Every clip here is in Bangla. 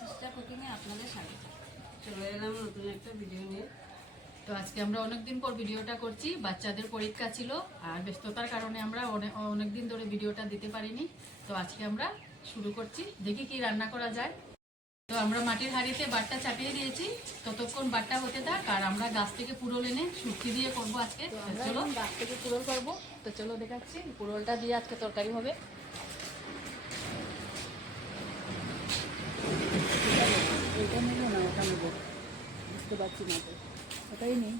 সিস্টার কুকিংয়ে আপনাদের স্বাগত। চলে এলাম নতুন একটা ভিডিও নিয়ে। তো আজকে আমরা অনেকদিন পর ভিডিওটা করছি। বাচ্চাদের পরীক্ষা ছিল আর ব্যস্ততার কারণে আমরা অনেকদিন ধরে ভিডিওটা দিতে পারিনি। তো আজকে আমরা শুরু করছি, দেখি কি রান্না করা যায়। তো আমরা মাটির হাঁড়িতে বাটটা চাপিয়ে দিয়েছি, ততক্ষণ বাটটা হতে থাক। আর আমরা গাছ থেকে পুরোল এনে শুটকি দিয়ে করবো আজকে। চলো গাছ থেকে পুরোল করবো, তো চলো দেখাচ্ছি। পুরোলটা দিয়ে আজকে তরকারি হবে। এটা নেব না ওটা নেব, বুঝতে পারছি না তো, ওটাই নেই।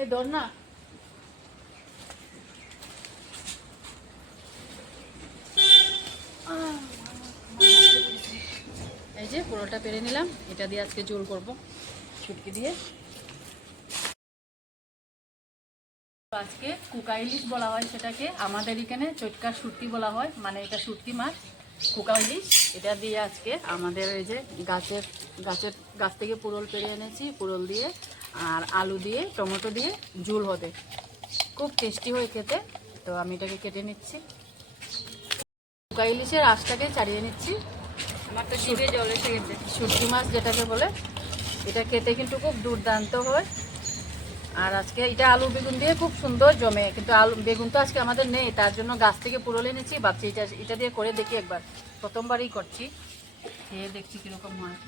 এই ধর না, এই যে পুরোটা পেরে নিলাম। এটা দিয়ে আজকে ঝোল করব শুটকি দিয়ে। আজকে কুকা ইলিশ বলা হয় সেটাকে, আমাদের এখানে চটকার শুটকি বলা হয়, মানে এটা শুটকি মাছ কুকা ইলিশ। এটা দিয়ে আজকে আমাদের এই যে গাছ থেকে পুরোল পেরে এনেছি, পুরোল দিয়ে আর আলু দিয়ে টমেটো দিয়ে ঝোল হবে, খুব টেস্টি হয় খেতে। তো আমি এটাকে কেটে নিচ্ছি, কুকা ইলিশের আঁশটাকে ছাড়িয়ে নিচ্ছি। আমার তো জিভে জল এসে গেছে। শুটকি মাছ যেটাকে বলে, এটা খেতে কিন্তু খুব দুর্দান্ত হয়। আর আজকে এটা আলু বেগুন দিয়ে খুব সুন্দর জমে, কিন্তু আলু বেগুন তো আজকে আমাদের নেই, তার জন্য গাছ থেকে পুরোলে এনেছি। ভাবছি এটা দিয়ে করে দেখি একবার, প্রথমবারই করছি, খেয়ে দেখছি কীরকম হয়।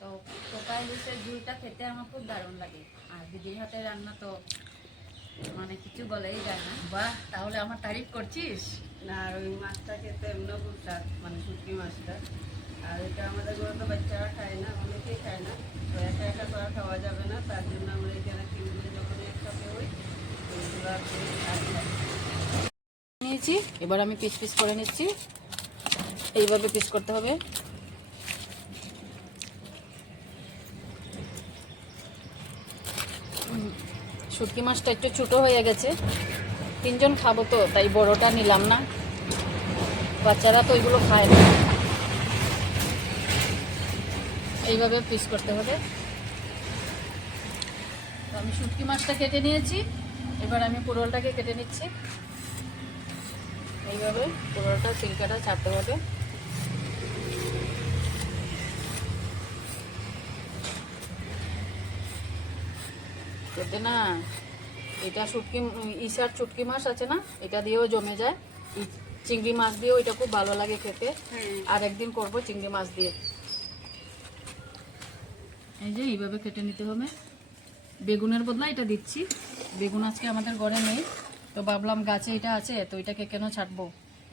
তো কোকা ইলিশের ঝুলটা খেতে আমার খুব দারুণ লাগে, আর দিদির হাতে রান্না তো মানে কিছু বলেই যায় না। বাহ, তাহলে আমার তারিফ করছিস। না, আর ওই মাছটা খেতে এমনি খুব স্বাদ, মানে শুটকি মাছটা। আর এটা আমাদের ঘরে তো বাচ্চারা খায় না, অনেকেই খায় না, তো একা একা তো আর খাওয়া যাবে না। তার জন্য আমরা এখানে তিনজনে যখন একসাথে হই ওইগুলো আর কি খাই। নিয়েছি, এবার আমি পিস পিস করে নিচ্ছি। এইভাবে পিস করতে হবে। শুটকি মাছটা একটু ছোটো হয়ে গেছে, তিনজন খাবো তো তাই বড়টা নিলাম না, বাচ্চারা তো এগুলো খায় না। এইভাবে পিস করতে হবে। তো আমি শুটকি মাছটা কেটে নিয়েছি, এবার আমি পুরোলটাকে কেটে নিচ্ছি। এইভাবে পুরোলটা ছিলকাটা ছাড়তে হবে। এতে না এটা ইসার শুটকি মাছ আছে না, এটা দিয়েও জমে যায়। চিংড়ি মাছ দিয়েও এটা খুব ভালো লাগে খেতে। আর একদিন করব চিংড়ি মাছ দিয়ে। এই যে এইভাবে কেটে নিতে হবে। বেগুনের বদলা এটা দিচ্ছি, বেগুন আজকে আমাদের ঘরে নেই, তো ভাবলাম গাছে এটা আছে, তো এটাকে কেন ছাড়বো,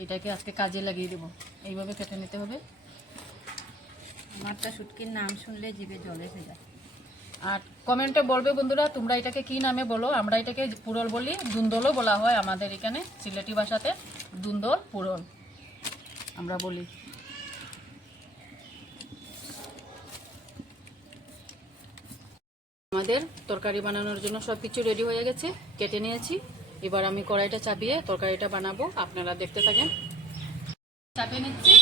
এটাকে আজকে কাজে লাগিয়ে দেবো। এইভাবে কেটে নিতে হবে। আমার তো শুটকির নাম শুনলে জিভে জল এসে যায়। আর কমেন্টে বলবে বন্ধুরা তোমরা এটাকে কি নামে বলো। আমরা এটাকে পুরল বলি, দুন্দলও বলা হয় আমাদের এখানে সিলেটি ভাষাতে, দুন্দল পুরল আমরা বলি। আমাদের তরকারি বানানোর জন্য সব কিছু রেডি হয়ে গেছে, কেটে নিয়েছি। এবার আমি কড়াইটা চাপিয়ে তরকারিটা বানাবো, আপনারা দেখতে থাকেন। চাপিয়ে নিচ্ছি,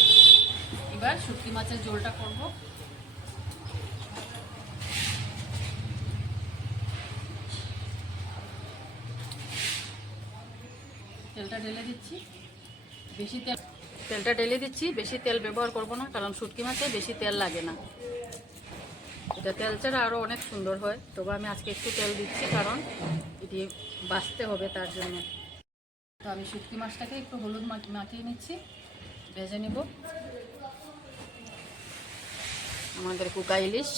এবার শুটকি মাছের ঝোলটা করব। তেলটা ঢেলে দিচ্ছি, তেলটা ঢেলে দিচ্ছি। বেশি তেল ব্যবহার করব না, কারণ শুটকি মাছে বেশি তেল লাগে না, এটা তেল ছাড়া আরও অনেক সুন্দর হয়। তবে আমি আজকে একটু তেল দিচ্ছি, কারণ এটি বাছতে হবে তার জন্য। তো আমি শুটকি মাছটাকে একটু হলুদ মাখিয়ে নিচ্ছি, ভেজে নিব। আমাদের কুকা ইলিশ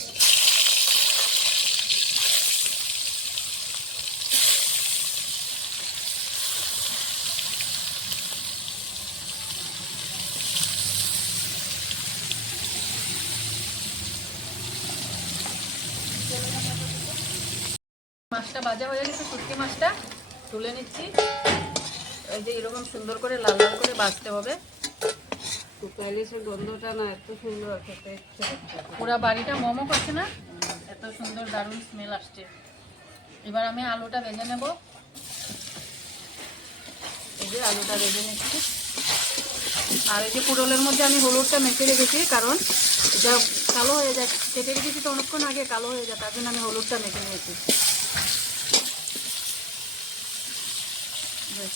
মাছটা ভাজা হয়ে গেছে, শুটকি মাছটা তুলে নিচ্ছি। এই যে এরকম সুন্দর করে লাল লাল করে ভাজতে হবে। কুকা ইলিশের গন্ধটা না এত সুন্দর খেতে, পুরা বাড়িটা মোমো করছে না, এত সুন্দর দারুণ স্মেল আসছে। এবার আমি আলুটা ভেজে নেব। এই যে আলুটা ভেজে নিচ্ছি। আর এই যে পুরোলের মধ্যে আমি হলুদটা মেখে রেখেছি, কারণ এটা কালো হয়ে যায়, কেটে রেখেছি তো অনেকক্ষণ আগে, কালো হয়ে যায়, তার জন্য আমি হলুদটা মেখে নিয়েছি।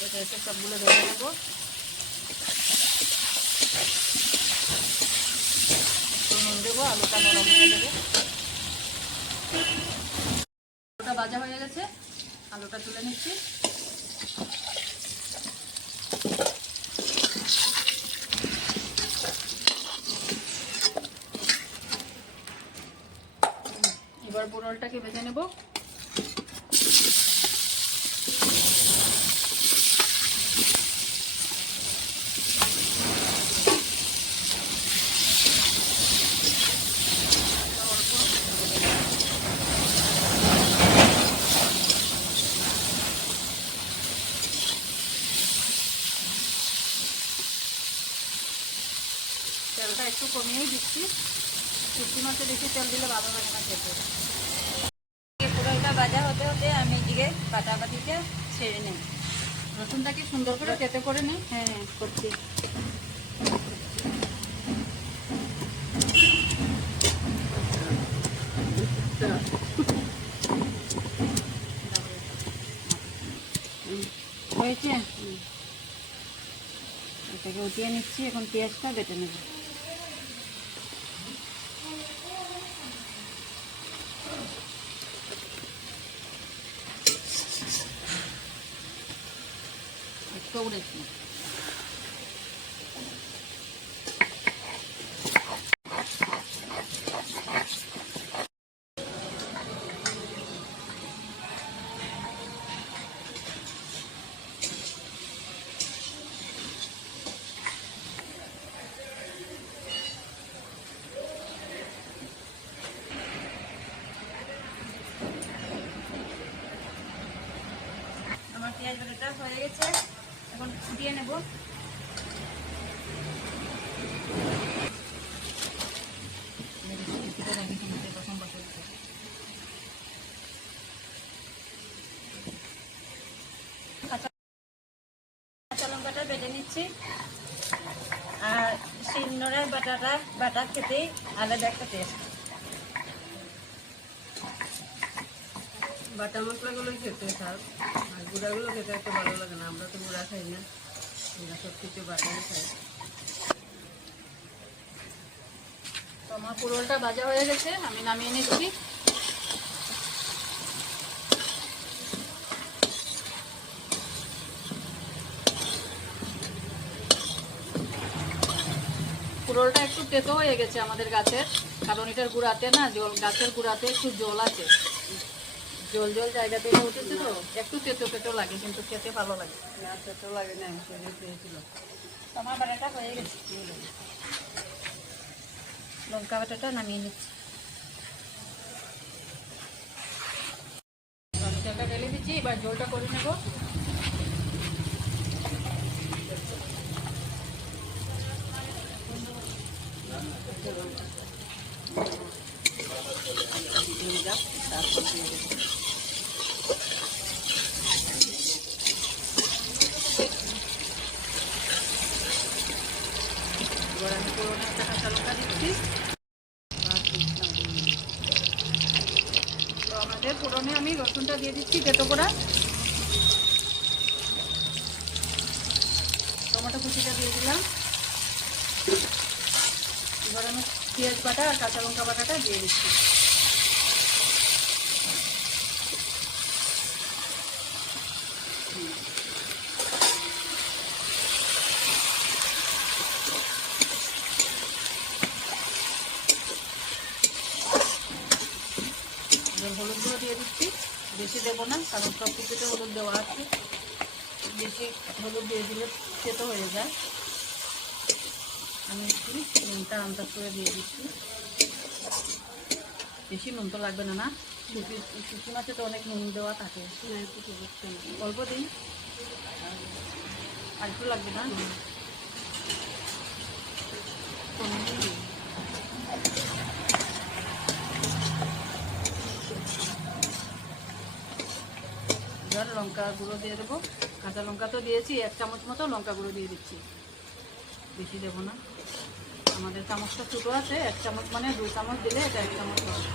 এটা এসে সবগুলো ভেজে নেবো। একটু নুন দেবো, আলুটা নরম হয়ে যাবে। আলুটা ভাজা হয়ে গেছে, আলুটা তুলে নিচ্ছি। এবার পোড়লটাকে ভেজে নেব। তেলটা একটু কমিয়েই দিচ্ছি, শুটকি মাছে বেশি তেল দিলে ভালো লাগে না খেতে। পুরোটা ভাজা হতে হতে আমি এদিকে বাটাবাটিটা ছেড়ে নিই। রসুনটাকে সুন্দর করে কেটে করে নিই। হ্যাঁ করছি। হয়েছে, এটাকে উঠিয়ে নিচ্ছি। এখন পেঁয়াজটা বেটে নেব। একটু উড়েছি। আমার পেঁয়াজ বাটাটা হয়ে গেছে, এখন ফুটিয়ে নেব। কাঁচা লঙ্কাটা বেটে নিচ্ছি। আর শিলনোড়ার বাটা খেতেই আলাদা একটা টেস্ট। বাটা মশলাগুলো খেতে স্বাদ, আর গুঁড়াগুলো খেতে একটা ভালো লাগে না। আমরা তো গুঁড়া খাই না, আমরা সব কিছু বাটাই খাই। তো আমার পোড়লটা ভাজা হয়ে গেছে, আমি নামিয়ে নিচ্ছি। পোড়লটা একটু তেতো হয়ে গেছে আমাদের গাছের, কারণ এটার গুঁড়াতে না জল, গাছের গুঁড়াতে একটু জল আছে, জল জল জায়গা থেকে উঠেছে তো একটু তেতো তেতো লাগে, কিন্তু খেতে ভালো লাগে। না ছোটো লাগে না, আমি সেটা খেয়েছিল। আমার বাটাটা হয়ে গেছে, লঙ্কা বাটাটা নামিয়ে নিচ্ছি। আমি তেলটা ঢেলে দিচ্ছি, এবার জলটা করে নেব। এবার আমি পুরোনো একটা কাঁচা লঙ্কা দিচ্ছি। তো আমাদের পুরোনে আমি রসুনটা দিয়ে দিচ্ছি তেতো করা, টমেটো কুচিটা দিয়ে দিলাম। এবার আমি পেঁয়াজ বাটা আর কাঁচা লঙ্কা বাটাটা দিয়ে দিচ্ছি। এবার হলুদ গুঁড়ো দিয়ে দিচ্ছি, বেশি দেবো না, কারণ সব কিছুতে হলুদ দেওয়া আছে। বেশি হলুদ দিয়ে দিলে তেতো হয়ে যায়। আমি একটু নুনটা আন্দাজ করে দিয়ে দিচ্ছি। বেশি নুন তো লাগবে না, না শুটকি মাছে তো অনেক নুন দেওয়া থাকে। অল্প দিন, আর একটু লাগবে না। এবার লঙ্কা গুঁড়ো দিয়ে দেবো। কাঁচা লঙ্কা তো দিয়েছি, 1 চামচ মতো লঙ্কা গুঁড়ো দিয়ে দিচ্ছি। বেশি দেবো না, আমাদের চামচটা ছোটো আছে, 1 চামচ মানে 2 চামচ দিলে এটা 1 চামচ হবে।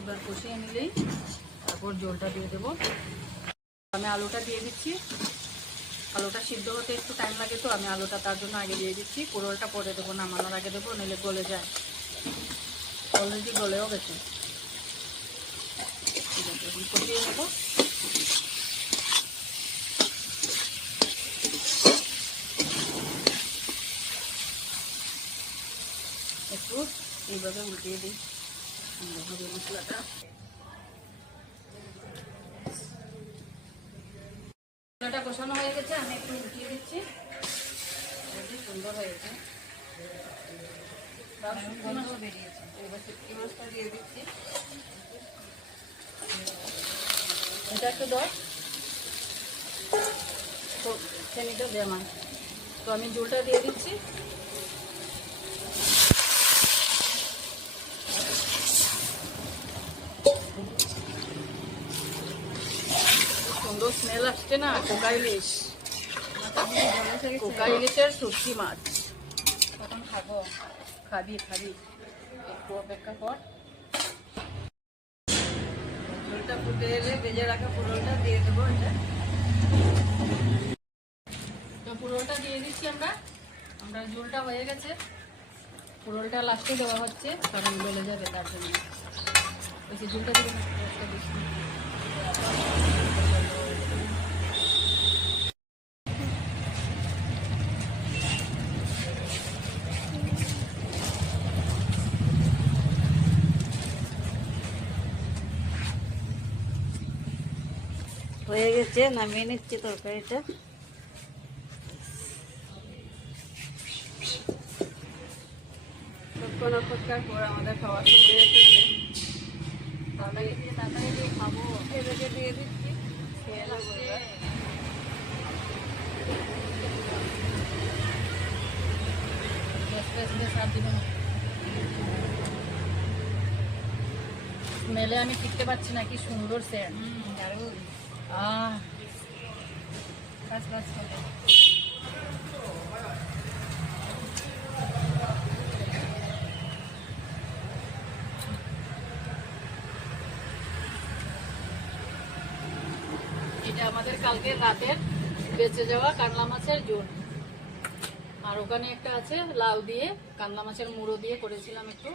এবার কষিয়ে নিলেই তারপর জলটা দিয়ে দেবো। আমি আলুটা দিয়ে দিচ্ছি, আলুটা সিদ্ধ হতে একটু টাইম লাগে তো আমি আলুটা তার জন্য আগে দিয়ে দিচ্ছি। পোড়লটা পরে দেবো, নামানোর আগে দেবো, নইলে গলে যায়। অলরেডি গলেও গেছে। ঠিক আছে, এখন কষিয়ে নেবো। একটু এইভাবে উল্টিয়ে দিই মশলাটা। মশলাটা কষানো হয়ে গেছে, আমি একটু উল্টিয়ে দিচ্ছি। সুন্দর হয়েছে, বেরিয়েছে। এবার শুটকি মাছটা দিয়ে দিচ্ছি, এটা একটু দশ তো চিনিটা দেয় আমার, তো আমি ঝোলটা দিয়ে দিচ্ছি। সুন্দর স্মেল আসছে না, কোকা ইলিশ, কোকা ইলিশের শুটকি মাছ। তখন খাবো। খাবি খাবি, একটু অপেক্ষা কর। ঝোলটা ফুটে এলে ভেজে রাখা পোড়লটা দিয়ে দেবো। এটা তো পোড়লটা দিয়ে দিচ্ছি আমরা, ঝোলটা হয়ে গেছে। পোড়লটা লাস্টে দেওয়া হচ্ছে কারণ গলে যাবে, তার জন্য বেশি ঝোলটা দিলে বেশি। হয়ে গেছে, নামিয়ে নিচ্ছি তরকারিটা। কিছুক্ষণ অপেক্ষার পর আমাদের খাওয়ার সময় এসেছে। আমি তাড়াতাড়ি দিয়ে খাবো, ছেলেকে দিয়ে দিচ্ছি, খেয়ে নেবো এবার। স্মেলে আমি টিকতে পারছি না, কি সুন্দর সেন্ট। দারুণ। বাস বাস করে। এটা আমাদের কালকে রাতের বেঁচে যাওয়া কাতলা মাছের ঝোল, আর ওখানে একটা আছে লাউ দিয়ে কাতলা মাছের মুড়ো দিয়ে করেছিলাম একটু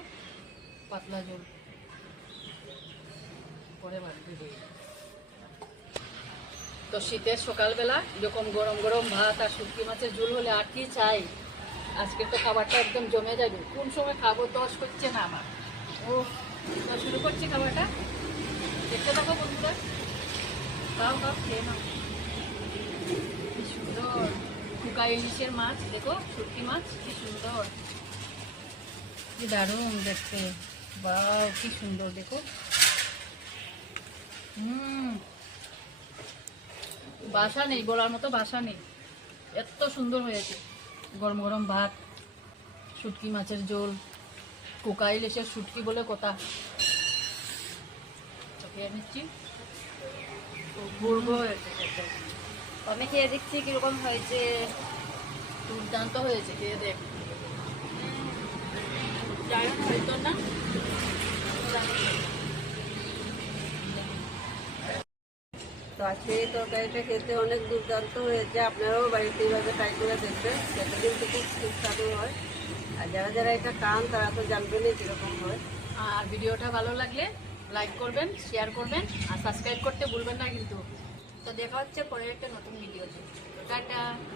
পাতলা ঝোল। পরে বাড়তে দিই। তো শীতের সকালবেলা এরকম গরম গরম ভাত আর শুটকি মাছের ঝোল হলে আর কি চাই। আজকের তো খাবারটা একদম জমে যাবে। কোন সময় খাবো দশ করছে না আমার। ও তো শুরু করছি খাবারটা, দেখতে থাকো বন্ধুরা। খাও খাও, খেয়ে নাও। কি সুন্দর কুকা ইলিশের মাছ, দেখো শুটকি মাছ কি সুন্দর, কি দারুণ দেখতে। বাহ কি সুন্দর, দেখো। ভাষা নেই, বলার মতো ভাষা নেই, এত সুন্দর হয়েছে। গরম গরম ভাত, শুটকি মাছের ঝোল, কোকা ইলিশের শুটকি বলে কথা। খেয়ে নিচ্ছি, ঘুরবো হয়েছে খেতে। আমি খেয়ে দেখছি কিরকম হয়েছে। দুর্দান্ত হয়েছে, খেয়ে দেখ। দারুণ হয়তো না? তো আজকে এই তরকারিটা খেতে অনেক দুর্দান্ত হয়েছে। আপনারাও বাড়িতে এইভাবে ট্রাই করে দেখবেন, যতদিন থেকে সুস্বাদু হয়। আর যারা যারা এটা খান তারা তো জানবেনই কীরকম হয়। আর ভিডিওটা ভালো লাগলে লাইক করবেন, শেয়ার করবেন আর সাবস্ক্রাইব করতে ভুলবেন না কিন্তু। তো দেখা হচ্ছে পরের একটা নতুন ভিডিওতে। টাটা।